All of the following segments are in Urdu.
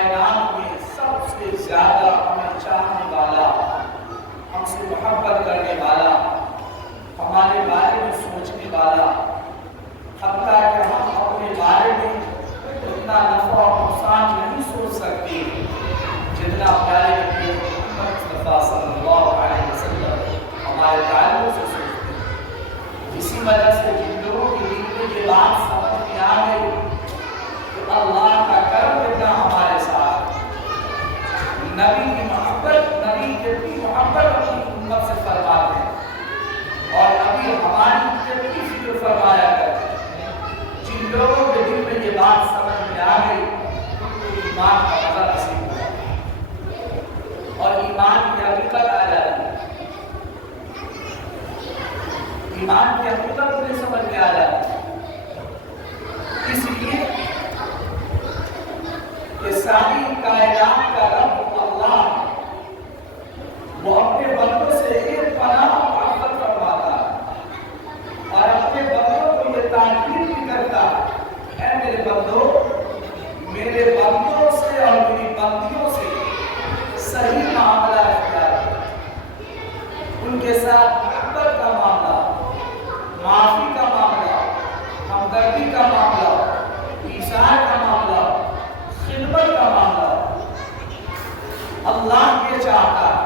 کائنات میں سب سے زیادہ ہمیں چاہنے والا، ہم سے محبت کرنے والا، ہمارے بارے میں سوچنے والا، حتیٰ کہ ہم اپنے بارے میں اتنا نفع اور نقصان نہیں سوچ سکتے جتنا پیارے نبی محمد مصطفیٰ صلی اللہ علیہ وسلم ہمارے تعلق سے سوچتے ہیں۔ اسی وجہ سے جن لوگوں کے دل میں یہ بات سمجھ میں آ گئی کہ اللہ کا کرم کتنا ہمارے ساتھ، نبی کی محبت، نبی کتنی محبت اپنی امت سے فرماتے ہیں اور ابھی ہماری کتنی فکر فرمایا کرتے ہیں۔ جن لوگوں کے دل میں یہ بات سمجھ میں آ گئی تو ایمان کا مزہ نصیب ہوا اور ایمان کی حقیقت آ جاتی ہے، ایمان کی حقیقت انہیں سمجھ میں آ جاتی ہے۔ اس لیے کہ ساری کائنات کا رب اللہ وہ اپنے بندوں سے ایک پناہ محبت فرماتا اور اپنے بندوں کو یہ تاکید بھی کرتا، اے میرے بندوں، میرے بندوں سے اور میری بندیوں سے صحیح معاملہ اختیار کرو، ان کے ساتھ محبت کا معاملہ، معافی کا معاملہ، ہمدردی کا معاملہ، ایثار کا معاملہ، خدمت کا معاملہ۔ اللہ یہ چاہتا ہے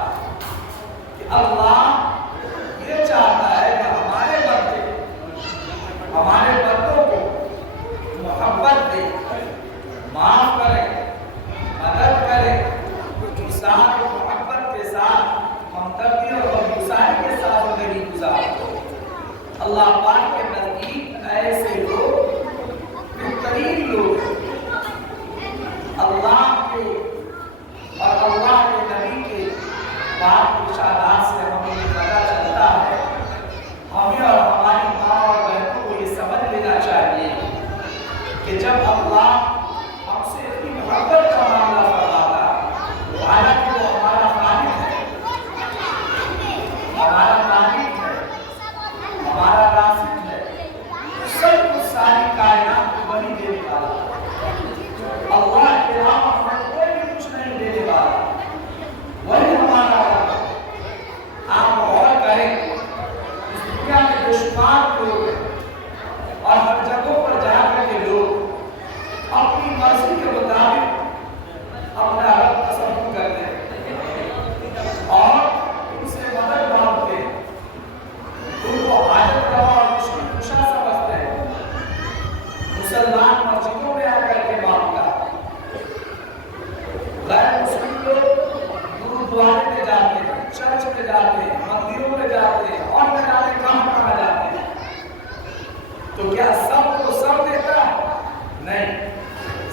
کہ اللہ یہ چاہتا ہے کہ ہمارے بندوں کو محبت دے، معاف کرے، مدد کرے، ایثار و محبت کے ساتھ، ہمدردی اور ہمسائے کے ساتھ زندگی گزارے۔ اللہ پاک کے نزدیک ایسے لوگ بہترین لوگ اللہ کے اور اللہ کے نبی کے پاک ارشادات سے ہمیں یہ پتہ چلتا ہے، ہمیں اور ہماری ماں اور بہنوں کو یہ سمجھ لینا چاہیے کہ جب اللہ ہم سے اتنی محبت کا معاملہ فرماتا ہے، حالانکہ وہ ہمارا خالق ہے، ہمارا مالک ہے، ہمارا رازق ہے، سب کچھ ساری کائنات کو وہی دینے والا ہے۔ اللہ کے علاوہ ہمیں کوئی بھی کچھ نہیں دینے والا، وہی ہمارا رب ہے۔ آپ غور کریں، اس دنیا میں بے شمار لوگ ہیں اور ہر جگہوں پر جا کر کے لوگ اپنی مرضی کے مطابق اپنا رب تصور کرتے ہیں اور ان سے مدد مانگتے ہیں، ان کو حاجت روا اور مشکل کشا سمجھتے ہیں۔ مسلمان مسجدوں میں آ کر کے مانگتا ہے، غیر مسلم لوگ گرودوارے میں جاتے ہیں، چرچ میں جاتے ہیں، مندروں میں جاتے ہیں اور نہ جانے کہاں جاتے ہیں۔ تو کیا سب کو سب دیتا ہے؟ نہیں،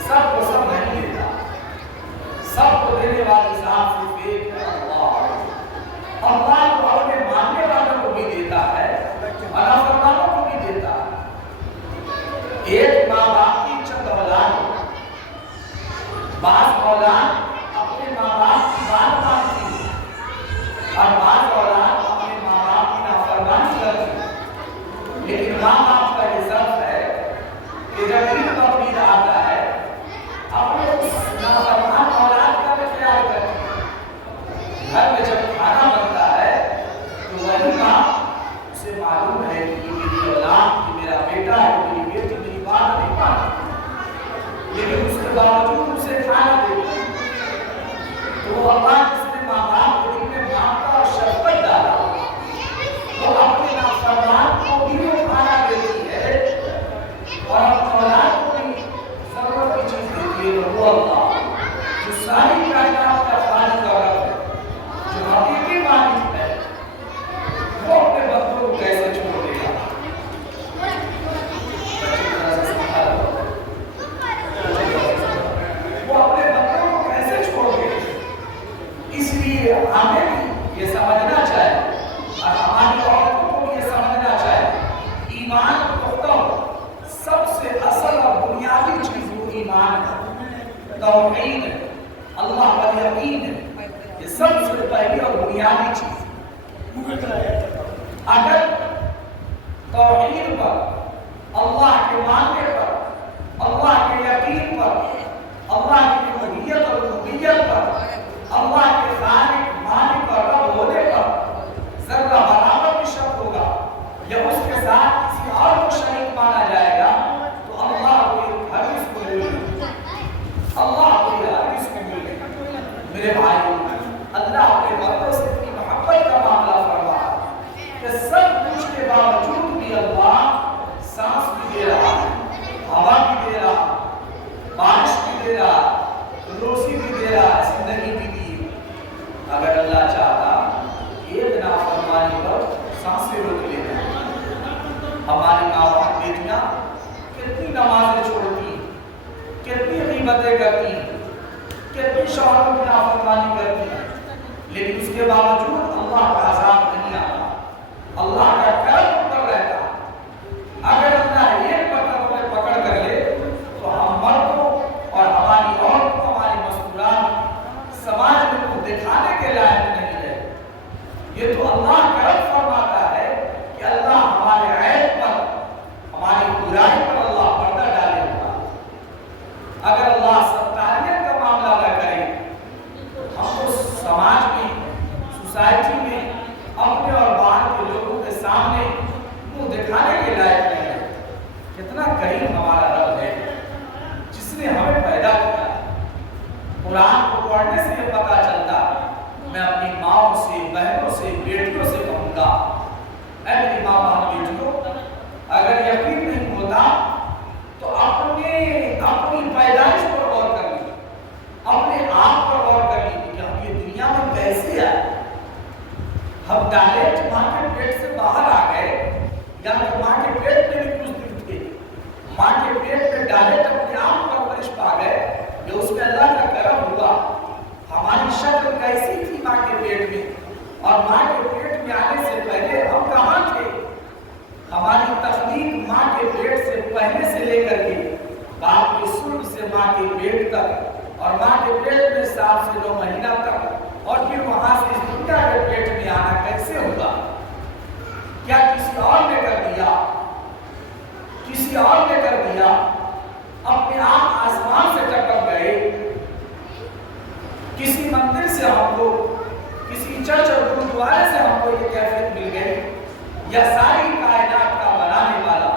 سب کو سب نہیں دیتا۔ سب کو دینے والی ذات صرف ایک ہے، اللہ۔ اللہ کو اپنے ماننے والوں کو بھی دیتا ہے اور نافرمانوں کو بھی دیتا ہے۔ ایک ماں باپ کی چند اولاد، بعض اولاد اپنے ماں باپ کی بات مانتی ہے اور بعض اولاد اپنے ماں باپ کی نافرمانی کرتی ہے، لیکن ماں باپ کا یہ ضرف ہے کہ جب عید بقرعید آتا ہے اپنے اس نافرمان اولاد کا بھی خیال کرتی ہے۔ گھر میں جب کھانا بنتا ہے تو وہی ماں، اسے معلوم ہے کہ یہ میری اولاد، یہ میرا بیٹا ہے، میری بیٹی میری بات نہیں مانتی، لیکن اس کے باوجود اسے کھانا دیتی ہے۔ تو وہ اللہ جس نے ماں باپ کو دل میں محبت اور شفقت ڈالا، وہ اپنے نافرمان کو بھی وہ کھانا دیتی ہے اور اپنے اولاد کو بھی ضرورت کی چیز دیتی ہے۔ وہ اللہ جو ساری کائنات کا خالق اور رب ہے، جو حقیقی مالک ہے، وہ اپنے بندوں کو کیسے چھوڑ دے گا؟ وہ اپنے بندوں کو کیسے چھوڑ دے گا؟ اس لیے ہمیں بھی یہ سمجھنا چاہیے اور ہماری عورتوں کو بھی یہ سمجھنا چاہیے، ایمان پختہ سب سے اصل اور بنیادی چیز وہ ایمان ہے، توحید ہے، اللہ پر یقین ہے۔ یہ سب سے پہلی اور بنیادی چیز ہے۔ اگر توحید پر، اللہ کے ماننے پر، اللہ کے یقین پر، اللہ کی الوہیت اور ربوبیت پر، اللہ کے خالق مالک اور رب ہونے پر ذرہ برابر بھی شک ہوگا یا اس کے ساتھ کسی اور کو شریک مانا جائے گا تو اللہ کو ہرگز قبول نہیں، اللہ کو ہرگز قبول نہیں۔ میرے بھائیوں، اللہ اپنے بندوں سے اتنی محبت کا معاملہ فرما کہ سب کچھ کے باوجود بھی اللہ سانس بھی دے رہا، ہوا بھی دے رہا، بارش بھی دے رہا، روزی بھی دے رہا، زندگی بھی دی۔ اگر اللہ چاہتا ایک نافرمانی پر سانسیں روک لیتا، ہماری ماں باپ بیٹیاں کتنی نمازیں چھوڑتی، کتنی غیبتیں کرتی، کتنی شوہروں کی نافرمانی کرتی، لیکن اس کے باوجود اللہ کا عذاب نہیں آتا، اللہ کا کرم پر رہتا۔ اگر اللہ ایک مرتبہ میں پکڑ کر لے تو ہم مردوں اور ہماری عورتوں، ہماری مستورات سماج میں کو دکھانے کے لائق نہیں ہے۔ یہ تو اللہ کرم فرماتا ہے کہ اللہ ہمارے عیب پر، ہماری برائی پر اللہ پردہ ڈالے گا۔ اگر اللہ ستاریت کا معاملہ نہ کرے، ہم تو سماج میں، سوسائٹی میں، اپنے اور باہر کے لوگوں کے سامنے منہ دکھانے کے لائق نہیں ہے۔ کتنا کریم ہمارا رب ہے جس نے ہمیں پیدا کیا۔ قرآن کو پڑھنے سے یہ پتہ چلتا، میں اپنی ماں سے، بہنوں سے، بیٹیوں سے کہوں گا، اے میری ماں بہن بیٹیوں، اگر یقین نہیں ہوتا تو اپنی پیدائش پر غور کر لی، اپنے آپ پر غور کر لی کہ ہم یہ دنیا میں کیسے آئے۔ ہم ڈائریکٹ ماں کے پیٹ سے باہر آ گئے یا ماں کے پیٹ میں بھی کچھ دن تھے، ماں کے پیٹ میں ڈائریکٹ اپنے آپ پرورش پا گئے، یہ اس میں اللہ کا کرم ہوا۔ ہماری شکل کیسی تھی ماں کے پیٹ میں، اور ماں کے پیٹ میں آنے سے پہلے ہم کہاں تھے؟ ہماری تخلیق ماں کے پیٹ سے پہلے سے لے کر کے باپ کے سرگ سے ماں کے پیٹ تک، اور ماں کے پیٹ میں 7 سے 9 مہینہ تک، اور پھر وہاں سے اس دنیا کے پیٹ میں آنا کیسے ہوگا؟ کیا کسی اور نے کر دیا؟ کسی اور نے کر دیا؟ اپنے آپ آسمان سے ٹپک گئے؟ کسی مندر سے ہم کو، کسی چرچ اور گرودوارے سے ہم کو یہ کیفیت مل گئی؟ یا ساری کائنات کا بنانے والا،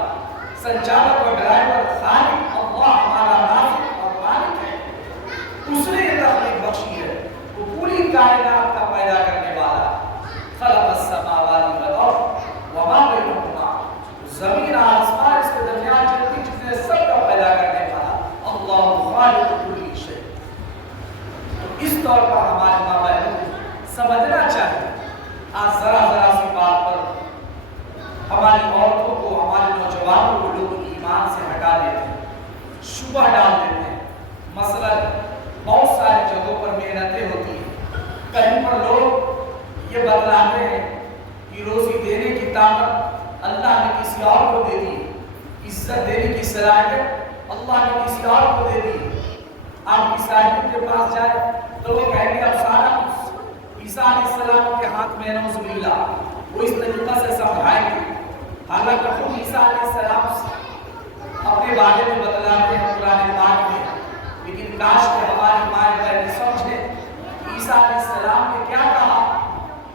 سنچالک اور ڈرائیور، خالق اللہ ہمارا رازق اور مالک ہے، اس نے یہ تخلیق بخشی ہے، وہ پوری کائنات کا پیدا کرنے والا۔ خلق السماوات والارض وما بینہما، زمین آسمان اس کے درمیان جتنی چیزیں سب کا پیدا کرنے والا اللہ خالق کل شیء۔ تو اس طور پر ہمارے ماں بہنوں کو سمجھنا چاہیے۔ آج ذرا سی بات پر ہماری عورتوں کو، ہمارے نوجوانوں کو لوگ ایمان سے ہٹا دیتے ہیں، شبہ ڈال دیتے ہیں۔ مثلا بہت ساری جگہوں پر محنتیں ہوتی ہیں، کہیں پر لوگ یہ بتلاتے ہیں کہ روزی دینے کی طاقت اللہ نے کسی اور کو دے دی، عزت دینے کی صلاحیت اللہ نے کسی اور کو دے دی۔ آپ عیسائیوں کے پاس جائیں تو وہ کہیں گے اب سارا عیسیٰ علیہ السلام کے ہاتھ میں نعوذ باللہ، وہ اس طریقہ سے سمجھائیں گے۔ حالانکہ خود عیسیٰ علیہ السلام اپنے بارے میں بتلاتے ہیں قرآن پاک میں، لیکن کاش کہ ہماری مائیں بہنیں سمجھیں عیسیٰ علیہ السلام نے کیا کہا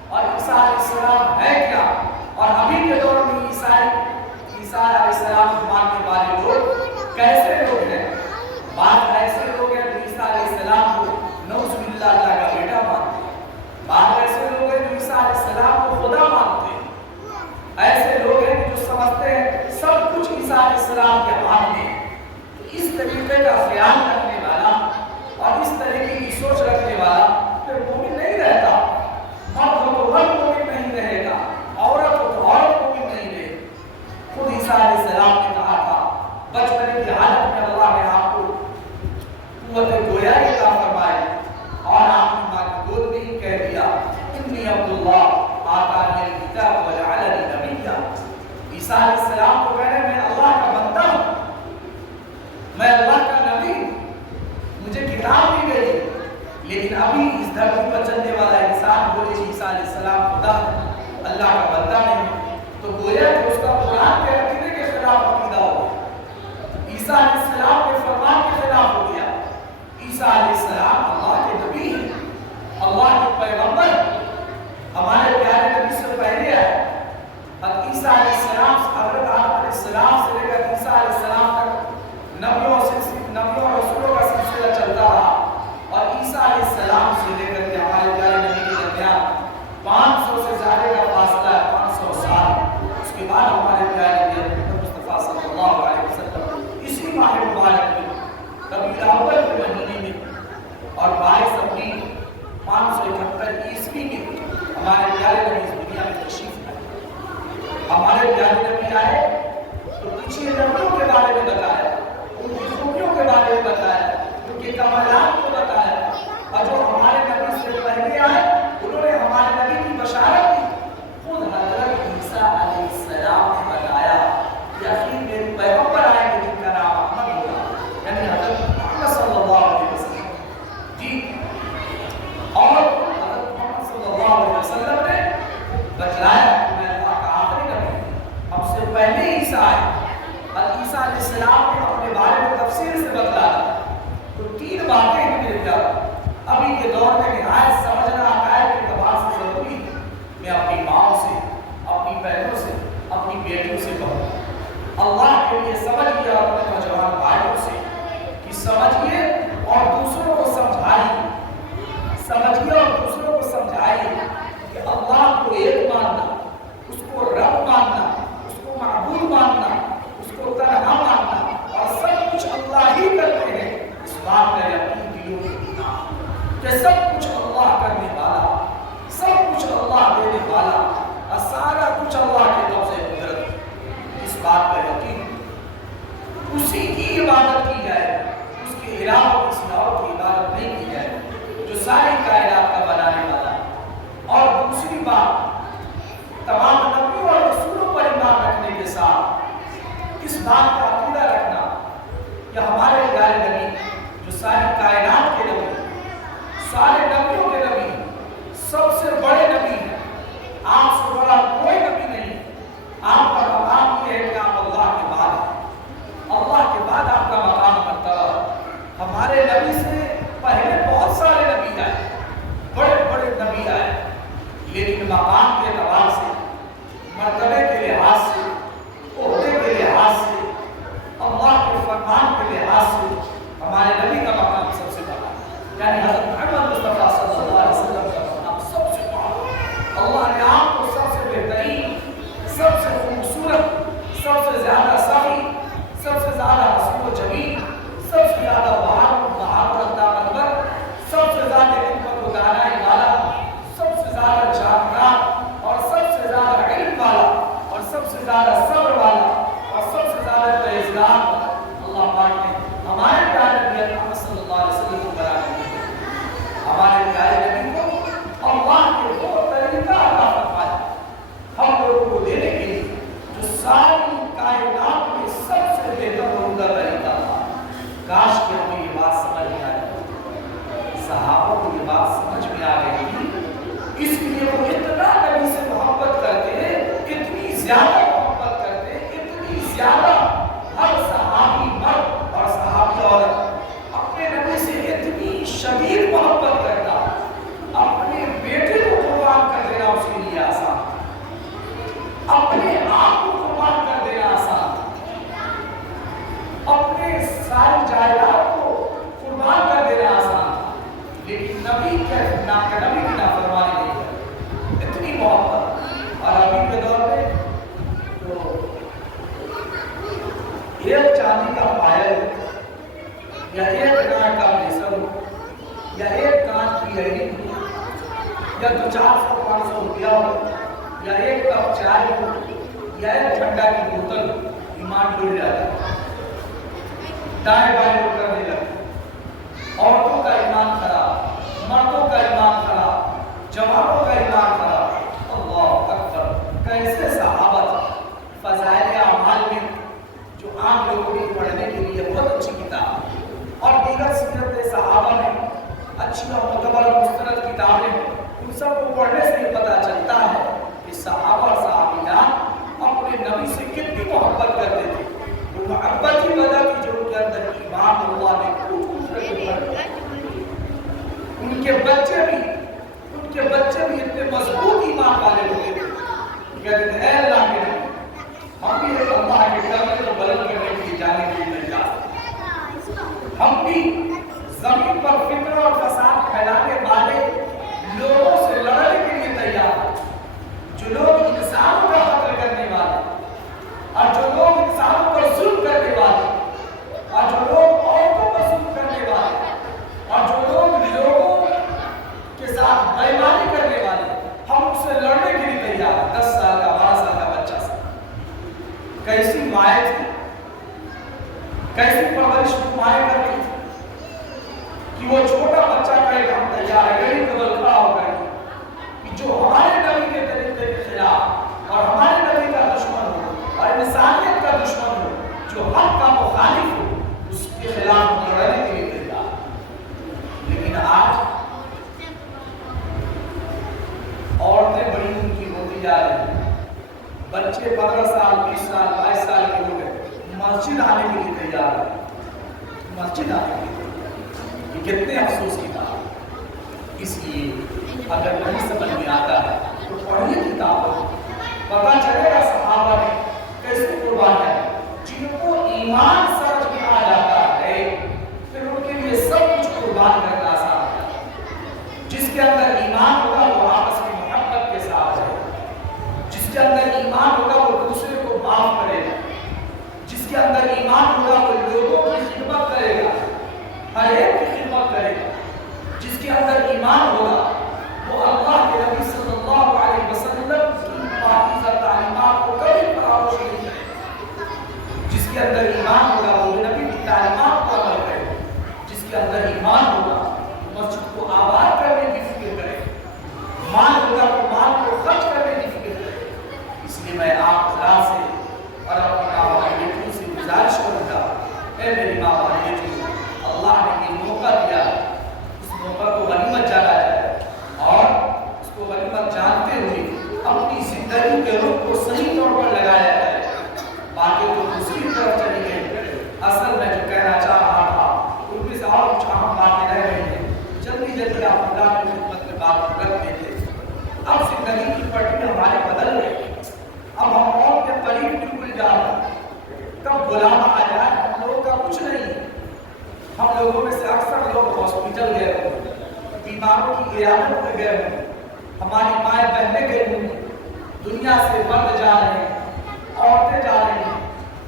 اور عیسیٰ علیہ السلام ہے کیا، اور ابھی کے دور میں عیسیٰ علیہ السلام کو ماننے والے لوگ کیسے لوگ ہیں۔ بعض ایسے لوگ ہیں جو عیسیٰ علیہ السلام کو نعوذ باللہ اللہ کا بیٹا مانتے ہیں، بعض ایسے لوگ ہیں جو عیسیٰ علیہ السلام کو خدا مانتے ہیں، ایسے لوگ ہیں جو سمجھتے ہیں سب کچھ عیسیٰ علیہ السلام کے ہاتھ میں۔ اس طریقے کا خیال رکھنے والا اور اس طریقے کی سوچ رکھنے والا پھر مومن نہیں رہتا۔ مرد ہو تو مرد مومن نہیں رہے گا، عورت ہو تو عورت مومن نہیں رہے۔ خود عیسیٰ علیہ السلام نے کہا تھا بچپنے کی حالت میں اللہ نے آپ کو قوت گویائی عطا فرمائی، اور آپ نے ماں کی گود میں ہی کہہ دیا انی عبداللہ آتانی الکتاب وجعلنی نبیا۔ عیسیٰ علیہ السلام کو کہہ رہے میں اللہ کا بندہ ہوں، میں اللہ کا نبی، مجھے کتاب دی گئی، لیکن ابھی اس دھرتی پر چلنے والا انسان بولے عیسیٰ علیہ السلام خدا ہے، اللہ کا بندہ نہیں، تو گویا کہ اس کا قرآن کے عقیدے کے خلاف عقیدہ ہو، عیسیٰ علیہ السلام کے فرمان کے خلاف ہو گیا۔ عیسیٰ علیہ السلام اللہ کے نبی ہیں، اللہ کے پیغمبر، ہمارے پیارے نبی سے پہلے آئے۔ اور عیسیٰ علیہ السلام، حضرت آدم علیہ السلام سے لے کر عیسیٰ علیہ السلام تک نبیوں اور رسولوں کا سلسلہ چلتا رہا، اور عیسیٰ علیہ السلام سے لے کر کے ہمارے پیارے نبی کے درمیان 500 سے زیادہ کا فاصلہ ہے، 500 سال۔ اس کے بعد ہمارے پیارے نبی مصطفیٰ صلی اللہ علیہ وسلم اسی ماہ مبارک میں ربیع الاول کے مہینے میں اور 22 اپریل 571 عیسوی میں ہمارے پیارے نبی اس دنیا میں تشریف لائے۔ ہمارے پیارے نبی آئے تو پچھلے نبیوں کے بارے میں بتایا، ان کی خوبیوں کے بارے میں بتایا، ان کے کمالات کو بتایا، اور جو ہمارے نبی سے پہلے آئے انہوں نے ہمارے نبی کی بشارت دی۔ خود حضرت عیسیٰ علیہ السلام نے بتایا کہ آخر میرے پیغمبر آئے گے جن کا نام احمد ہوگا، یعنی حضرت محمد صلی اللہ علیہ وسلم جی۔ اور حضرت محمد صلی اللہ علیہ وسلم نے بتلایا کہ میں اللہ کا آخری نبی ہوں، ہم سے پہلے عیسیٰ آئے، اور عیسیٰ علیہ السلام نے اپنے بارے میں تفصیل سے بتلایا۔ تو 3 باتیں ہیں میرے پیارے، ابھی کے دور میں نہایت سمجھنا عقائد کے اعتبار سے ضروری ہے۔ میں اپنی ماں سے، اپنی بہنوں سے، اپنی بیٹیوں سے کہوں اللہ کے لیے سمجھیے، اور اپنے نوجوان بھائیوں سے کہ سمجھیے اور دوسروں کو سمجھائیے، سمجھیے اور دوسروں کو سمجھائیے کہ اللہ کو ایک ماننا، اس کو رب ماننا، اس کو معبود ماننا، اس کو تنہا ماننا، اور سب کچھ اللہ ہی کرتے ہیں، اس بات کا یقین دلوں میں ہونا کہ سب کچھ اللہ کرنے والا، سب کچھ اللہ دینے والا، اور سارا کچھ اللہ کے قبضے قدرت، اس بات کا یقین، اسی کی عبادت کی جائے، اس کے علاوہ کسی اور کی عبادت نہیں کی جائے، جو ساری کائنات کا بنانے والا ہے۔ اور دوسری بات، تمام نبیوں اور رسولوں پر ایمان رکھنے کے ساتھ اس بات کا عقیدہ رکھنا کہ ہمارے پیارے نبی جو ساری کائنات کے نبی، سارے نبیوں کے نبی، سب سے بڑے نبی ہیں، آپ سے بڑا کوئی نبی نہیں، آپ کا مقام یہ ہے کہ آپ اللہ کے بعد ہیں، اللہ کے بعد آپ کا مقام مرتبہ۔ ہمارے نبی سے پہلے بہت سارے نبی آئے، بڑے بڑے نبی آئے، لیکن مقام کے اعتبار سے، مرتبے کے لحاظ سے، عہدے کے لحاظ سے، اللہ کے فرمان کے لحاظ سے ہمارے نبی کا مقام سب سے بڑا، یعنی حضرت محمد مصطفیٰ صلی اللہ علیہ وسلم کا مقام سب سے بڑا۔ اللہ نے آپ کو سب سے بہترین، سب سے خوبصورت، سب سے زیادہ سخی، سب سے زیادہ حسین و جمیل، سب سے زیادہ بہادر طاقتور، سب سے زیادہ حکمت و دانائی والا، سب سے زیادہ جانکار، اور سب سے زیادہ علم والا، اور سب سے زیادہ صبر والا، اور سب سے زیادہ پرہیزگار والا اللہ پاک نے ہمارے پیارے نبی محمد صلی اللہ علیہ وسلم کو بنا دیا۔ ہمارے پیارے نبی کو اللہ کے وہ طریقہ عطا فرمایا ہم لوگوں کو دینے کے لیے جو ساری کائنات میں سب سے بہتر اور عمدہ طریقہ تھا۔ کاش کہ ہمیں یہ بات سمجھ میں آ گئی، صحابہ کو یہ بات سمجھ میں آ گئی تھی، اس لیے وہ اتنا نبی سے محبت کرتے، اتنی زیادہ محبت کرتے، اتنی زیادہ ہر صحابی مرد اور صحابی عورت اپنے نبی سے اتنی شدید محبت کرتا، اپنے بیٹے کو قربان کر دینا اس کے لیے آسان، اپنے آپ کو قربان کر دینا آسان، اپنے ساری جائیداد کو قربان کر دینا آسان، لیکن نبی کی نافرمانی نہیں کرتے، اتنی محبت۔ اور ابھی کے دور میں تو ایک چاندی کا پائل یا ایک کانچ کا بلیسر یا ایک کانچ کی ایئرنگ یا 400-500 روپیہ ہو یا ایک کپ چائے ہو یا ایک ٹھنڈا کی بوتل، ایمان ڈول جاتا ہے، دائیں بائیں لوگ کرنے لگے، عورتوں کا ایمان خراب، مردوں کا ایمان خراب، جوانوں کا ایمان خراب۔ اللہ اکبر، کیسے صحابہ فضائل اعمال میں جو عام لوگوں کی پڑھنے کے لیے بہت اچھی کتاب، اور دیگر سیرت صحابہ میں اچھی اور معتبر اور مستند کتابیں، ان سب کو پڑھنے سے یہ پتہ چلتا ہے کہ صحابہ اور صحابیات اپنے نبی سے کتنی محبت کرتے تھے۔ وہ محبت ہی وجہ کی جو ان کے اندر ایمان اللہ نے کچھ کچھ ان کے بچے بھی اتنے مضبوط ایمان والے ہوتے تھے، کہتے تھے اے اللہ کے نبی، ہم بھی ایک اللہ کے کلمے کو بلند کرنے کے لیے جانے کے لیے تیار، ہم بھی زمین پر فتنہ اور فساد پھیلانے والے لوگوں سے لڑنے کے لیے تیار، جو لوگ انسانوں کا قتل کرنے والے اور جو لوگ انسانوں پر ظلم کرنے والے اور جو لوگ عورتوں پر ظلم کرنے والے اور جو لوگ لوگوں کے ساتھ بے ایمانی کرنے والے، ہم اس سے لڑنے کے لیے تیار۔ 10 سال کا 12 سال کا بچہ سے کیسی مائیں تھی، کیسی پرورش مائیں کرتی تھی کہ وہ چھوٹا بچہ کہے کہ ہم تیار ہے، گڑی قبل کھڑا ہو گئے کہ جو ہمارے نبی کے طریقے کے خلاف اور ہمارے نبی کا دشمن ہو اور انسانیت کا دشمن ہو، جو حق کا مخالف ہو، اس کے خلاف لڑنے کے لیے تیار۔ لیکن آج عورتیں بڑی ان کی ہوتی جا رہی ہیں، بچے 15 سال 20 سال 22 سال کے ہو گئے، مسجد آنے کے لیے تیار ہے، مسجد آنے کے لیے۔ یہ کتنے افسوس کی بات۔ اس لیے اگر نہیں سمجھ میں آتا ہے تو پڑھیے کتابوں، پتہ چلے گا صحابہ نے کیسے قربان ہے۔ جن کو ایمان سمجھ میں آ جاتا ہے پھر ان کے لیے سب کچھ قربان کرنا آسان ہے۔ جس کے اندر ایمان ہوگا وہ آپس کی محبت کے ساتھ ہے، جس کے اندر ایمان ہوگا وہ دوسرے کو معاف کرے گا، جس کے اندر ایمان ہوگا وہ لوگوں کی خدمت کرے گا، ہر ایک کی خدمت کرے گا، جس کے اندر ایمان ہوگا وہ اللہ کے نبی صلی اللہ علیہ وسلم کی پاکیزہ تعلیمات کو کبھی فراموش نہیں کرے گا، جس کے اندر ایمان ہوگا وہ نبی کی تعلیمات کو عمل کرے گا، جس کے اندر ایمان ہوگا مسجد کو آباد کرنے کی فکر کرے، مال ہوگا تو مال کو خرچ کرنے کی فکر کرے۔ اس لیے میں آپ حضرات سے اور اپنی ماں باپ بیٹیوں سے گزارش کروں گا، اے میری ماں باپ بیٹیوں، اللہ نے یہ موقع دیا، اس موقع کو غنیمت جانا جائے اور اس کو غنیمت جانتے ہوئے اپنی زندگی کے رخ کو صحیح طور پر لگایا جائے۔ باتیں تو دوسری طرف چلی گئی، اصل میں جو کہنا چاہ رہا تھا ان میں سے اور کچھ اہم باتیں رہ گئی ہیں، جلدی آپ اللہ کی خدمت میں بات رکھ دیتے۔ اب زندگی کی پٹری ہمارے بدل گئی، اب ہم موت کے قریب بالکل جا رہے ہیں، کب بلانا آ جائے ہم لوگوں کا کچھ نہیں ہے۔ ہم لوگوں میں سے اکثر لوگ ہاسپٹل گئے ہوں، بیماروں کی عیادت میں گئے ہوں، ہماری مائیں بہنیں گئے ہوں، دنیا سے مرد جا رہے ہیں، عورتیں جا رہی ہیں،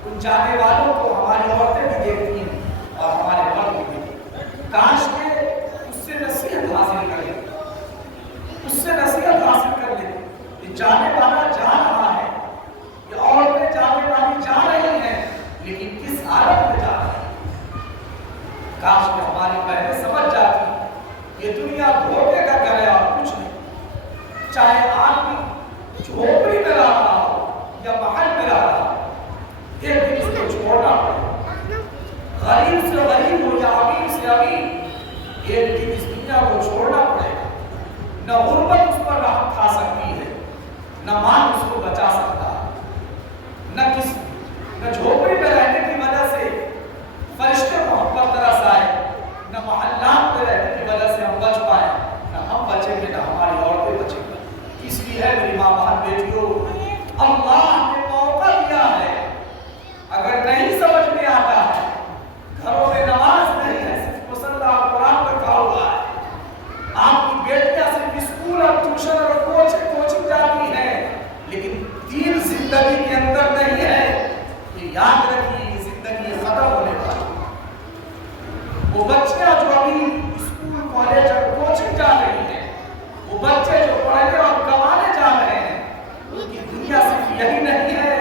ان جانے والوں کو ہماری عورتیں بھی دیکھتی ہیں اور ہمارے مرد بھی دیکھتے ہیں۔ کاش کے اس سے نصیحت حاصل کر لیں، اس سے نصیحت حاصل کر لیں کہ جانے والا جا رہا ہے، یہ عورتیں جانے والی جا رہی ہیں، لیکن کس حالت میں جا رہی ہیں۔ کاش کہ ہماری بہنیں سمجھ جاتی یہ دنیا دھوکے کا گھر ہے اور کچھ نہیں۔ چاہے آدمی جھوپڑی میں رہ رہا ہو یا محل میں رہ رہا ہو، ایک دن اس کو چھوڑنا پڑے، غریب سے غریب ہو یا امیر سے امیر، ایک دن اس دنیا کو چھوڑنا پڑے گا۔ نہ غربت اس پر راحت کھا سکتی ہے، نہ مال اس کو بچا سکتا ہے، نہ جھوپڑی میں رہنے کی وجہ سے فرشتے محبت طرح آئے، نہ محلات میں رہنے کی وجہ سے ہم بچ پائے، نہ ہم بچیں گے نہ ہماری عورتیں بچیں گی۔ اس لیے ہے میری ماں بہن بیٹیوں، اللہ نے موقع دیا ہے، اگر نہیں سمجھ میں آتا ہے، گھروں میں نماز نہیں ہے، صرف مصلی اور قرآن رکھا ہوا ہے، آپ کی بیٹیاں صرف اسکول اور ٹیوشن اور کوچنگ جاتی ہیں، لیکن دین زندگی کے اندر نہیں ہے، یہ یاد رکھیے زندگی ختم ہونے والی۔ وہ بچیاں جو ابھی اسکول کالج اور کوچنگ جا رہی ہیں، وہ بچے جو پڑھنے اور کمانے جا رہے ہیں، ان کی دنیا صرف یہی نہیں ہے،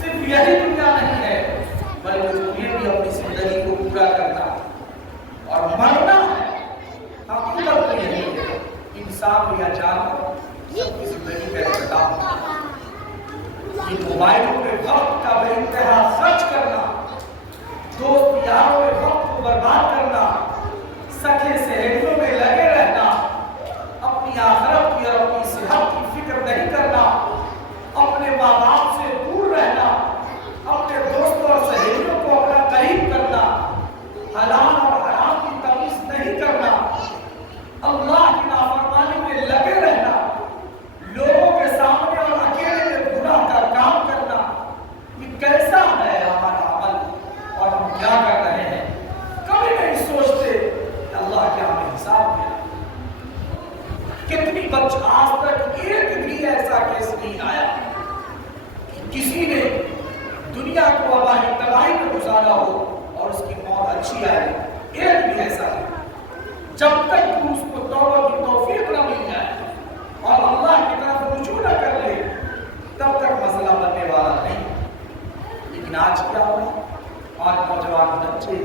صرف یہی دنیا نہیں ہے، بلکہ تمہیں بھی اپنی زندگی کو پورا کرنا اور مرنا ہے۔ حقیقت میں یہی ہے، انسان ہو یا جانور سب کی زندگی کا اختتام ہوتا ہے۔ یہ موبائلوں پہ وقت کا بے انتہا خرچ کرنا، دوست یاروں پہ وقت کو برباد کرنا، سکے سہیلیوں میں لگے رہنا، اپنی آخرت کی اور اپنی صحت کی فکر نہیں کرنا، اپنے ماں باپ سے دور رہنا، اپنے دوستوں اور سہیلیوں کو اپنا قریب کرنا، حلال اور حرام کی تمیز نہیں کرنا، ایک بچہ آج تک ایک بھی ایسا کیس نہیں آیا کہ کسی نے دنیا کو تباہی میں گزارا ہو اور اس کی موت اچھی آئے. ایک بھی ایسا نہیں. جب تک تو اس کو توبہ کی توفیق نہ مل جائے اور اللہ کی طرف رجوع نہ کر لے تب تک مسئلہ بننے والا نہیں. لیکن آج کیا ہوا؟ آج نوجوان بچے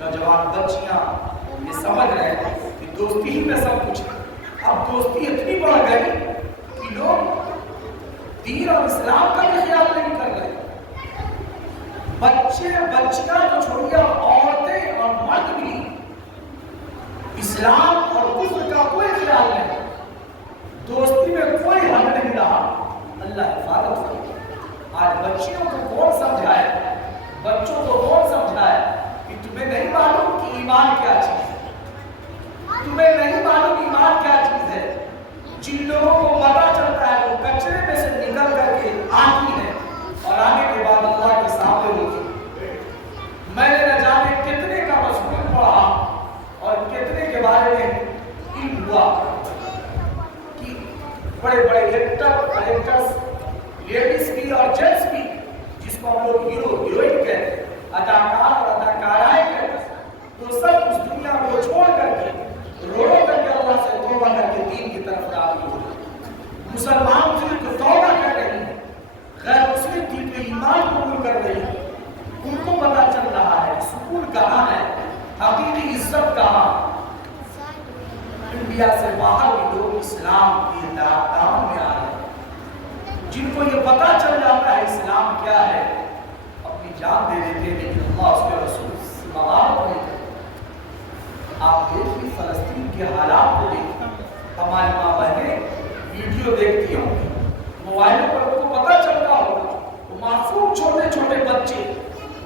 نوجوان بچیاں یہ سمجھ رہے ہیں کہ دوستی ہی میں سب کچھ ہے. اب دوستی اتنی بڑھ گئی کہ لوگ دین اور اسلام کا بھی خیال نہیں کر رہے. بچے بچیاں تو چھوڑیے عورتیں اور مرد بھی اسلام اور کفر کا کوئی خیال نہیں. دوستی میں کوئی حق نہیں رہا. اللہ حفاظت کرے. آج بچیوں کو کون سمجھائے, بچوں کو کون سمجھائے کہ تمہیں نہیں معلوم کہ ایمان کیا چیز ہے, تمہیں نہیں معلوم ایمان کیا چیز ہے. جن لوگوں کو پتا چلتا ہے وہ کچرے میں سے نکل کر کے آتی ہے اور آنے کے بعد اللہ کے سامنے ہوتی. میں نے نہ جانے کتنے کا مضمون پڑھا اور کتنے کے بارے میں علم ہوا کہ بڑے بڑے ایکٹرز لیڈیز بھی اور جینٹس بھی جس کو ہم لوگ ہیروئن کہتے ہیں, اداکار اور اداکارائیں کہتے ہیں, وہ سب اس دنیا کو چھوڑ کر کے رو کر کے اللہ سے توبہ کر کے دین کی طرف راغب ہو. مسلمان دل کو توبہ کر رہی ہے, غیر مسلم دل کے ایمان قبول کر رہی ہے. ان کو پتا چل رہا ہے سکون کہاں ہے, حقیقی عزت کہاں. انڈیا سے باہر بھی لوگ اسلام کی دعوت میں آ رہے ہیں. جن کو یہ پتا چل جاتا ہے اسلام کیا ہے اپنی جان دے دیتے ہیں, لیکن اللہ اس کے رسول مغالب نہیں کرتے. آپ دیکھیے فلسطین کے حالات کو دیکھیں. ہماری ماں بہنیں ویڈیو دیکھتی ہوں گی, موبائلوں پر ان کو پتا چلتا ہوگا. وہ معصوم چھوٹے چھوٹے بچے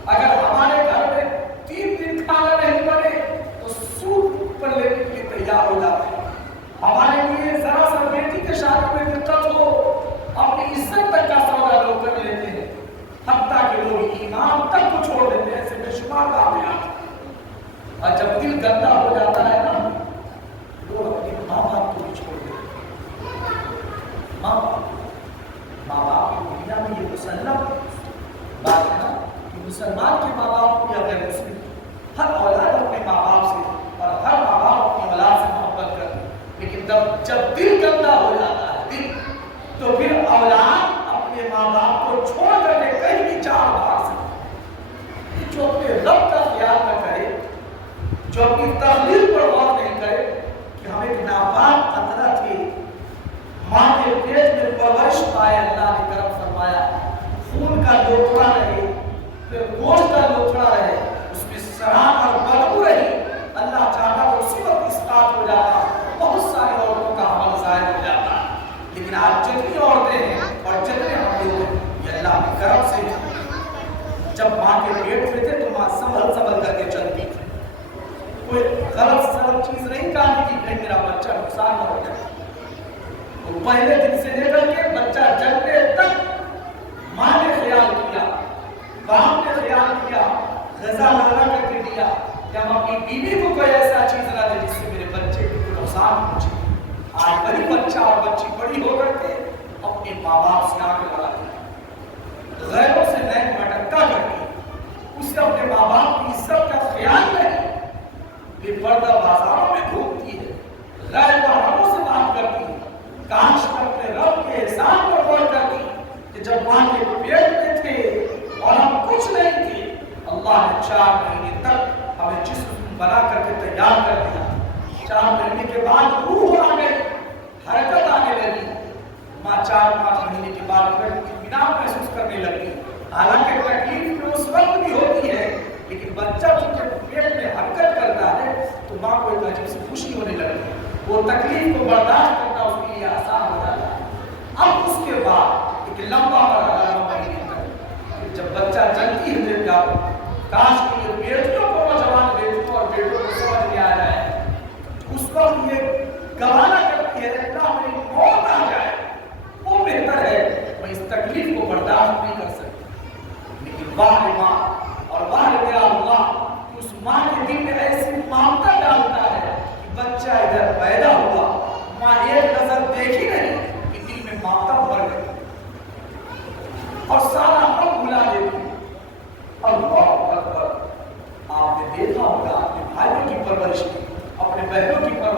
اگر ہمارے گھر میں 3 دن کھانا نہیں بنے تو سوٹ پر لینے کے لیے تیار ہو جاتے ہیں. ہمارے لیے ذرا سا بیٹی کے شادی میں دقت ہو اپنی عزت تک کا سودا لوگ کر لیتے ہیں, حتیٰ کہ لوگ ایمان تک کو چھوڑ دیتے ہیں. ایسے بے شمار کامیاب. اور جب دل گندا ہو جاتا ہے نا لوگ اپنے ماں باپ کو بھی چھوڑ دیتے ہیں. ماں باپ کی دنیا میں یہ مسلم بات ہے نا کہ مسلمان کے ماں باپ کو یا غیر مسلم ہر اولاد اپنے ماں باپ سے اور ہر ماں باپ اپنی اولاد سے محبت کرتے ہیں. لیکن جب دل گندا ہو جاتا ہے دل, تو پھر اولاد اپنے ماں باپ کو چھوڑ کر کے کہیں بھی چار بھاگ سکتے. جو اپنے رب کا خیال نہ کرے, جو اپنی تخلیق پر غور نہیں کرے کہ ہم ایک ناپاک قطرہ تھے, ماں کے پیٹ میں پرورش پائے, اللہ نے کرم فرمایا, خون کا لوتھڑا رہے پھر گوشت کا لوتھڑا رہے, اس میں سران اور بدبو رہی. اللہ چاہتا تو اسی وقت اسقاط ہو جاتا, بہت ساری عورتوں کا حمل ظاہر ہو جاتا. لیکن آج جتنی عورتیں ہیں اور جتنے ہم لوگ ہیں یہ اللہ کی کرم سے ہیں. جب ماں کے پیٹ میں تھے تو ماں سنبھل کر کے چلتی تھی. کوئی غلط سلط چیز نہیں کہانی کہ کہیں میرا بچہ نقصان نہ ہو جائے. وہ پہلے دن سے لے کر کے بچہ جننے تک ماں نے خیال کیا, باپ نے خیال کیا, غذا لگا کر کے دیا کہ ہم اپنی بیوی کو کوئی ایسا چیز نہ دے جس سے میرے بچے کو نقصان پہنچے. آج بڑی بچہ اور بچی بڑی ہو کر کے اپنے ماں باپ سے آگ لگاتی ہے, غیروں سے نین مٹکا کرتی ہے, اسے اپنے ماں باپ کی عزت کا خیال نہیں. بے پردہ بازاروں میں گھومتی ہے, غیر محرموں سے بات کرتی ہے. کاش اپنے رب کے احسان پر غور کرتی کہ جب ماں کے پیٹ میں تھے اور ہم کچھ نہیں تھے, اللہ نے 4 مہینے تک ہمیں جسم بنا کر کے تیار کر دیا. 4 مہینے کے بعد روح آ گئی, حرکت آنے لگی. ماں 4-5 مہینے کے بعد اطمینان محسوس کرنے لگی. حالانکہ تکلیف میں اس وقت بھی ہوتی ہے, لیکن بچہ چونکہ پیٹ میں حرکت کرتا ہے تو ماں کو ایک عجیب سی خوشی ہونے لگتی ہے. وہ تکلیف کو برداشت کرنا اس کے لیے آسان ہو جاتا ہے. اب اس کے بعد ایک لمبا مرحلہ 9 مہینے تک جب بچہ جنتی ہے دل کا, کاش کہ یہ بیٹیوں کو نوجوان بیٹیوں اور بیٹوں کو سمجھ میں آ جائے. اس وقت یہ گوانا کرتی ہے اللہ میری موت آ جائے, وہ بہتر ہے, میں اس تکلیف کو برداشت نہیں کر سکتی. لیکن واہ ماں اور واہ میرا اللہ, اس ماں کے دل میں ایسی ممتا ڈالتا ہے کہ بچہ ادھر پیدا ہوا, ماں ایک نظر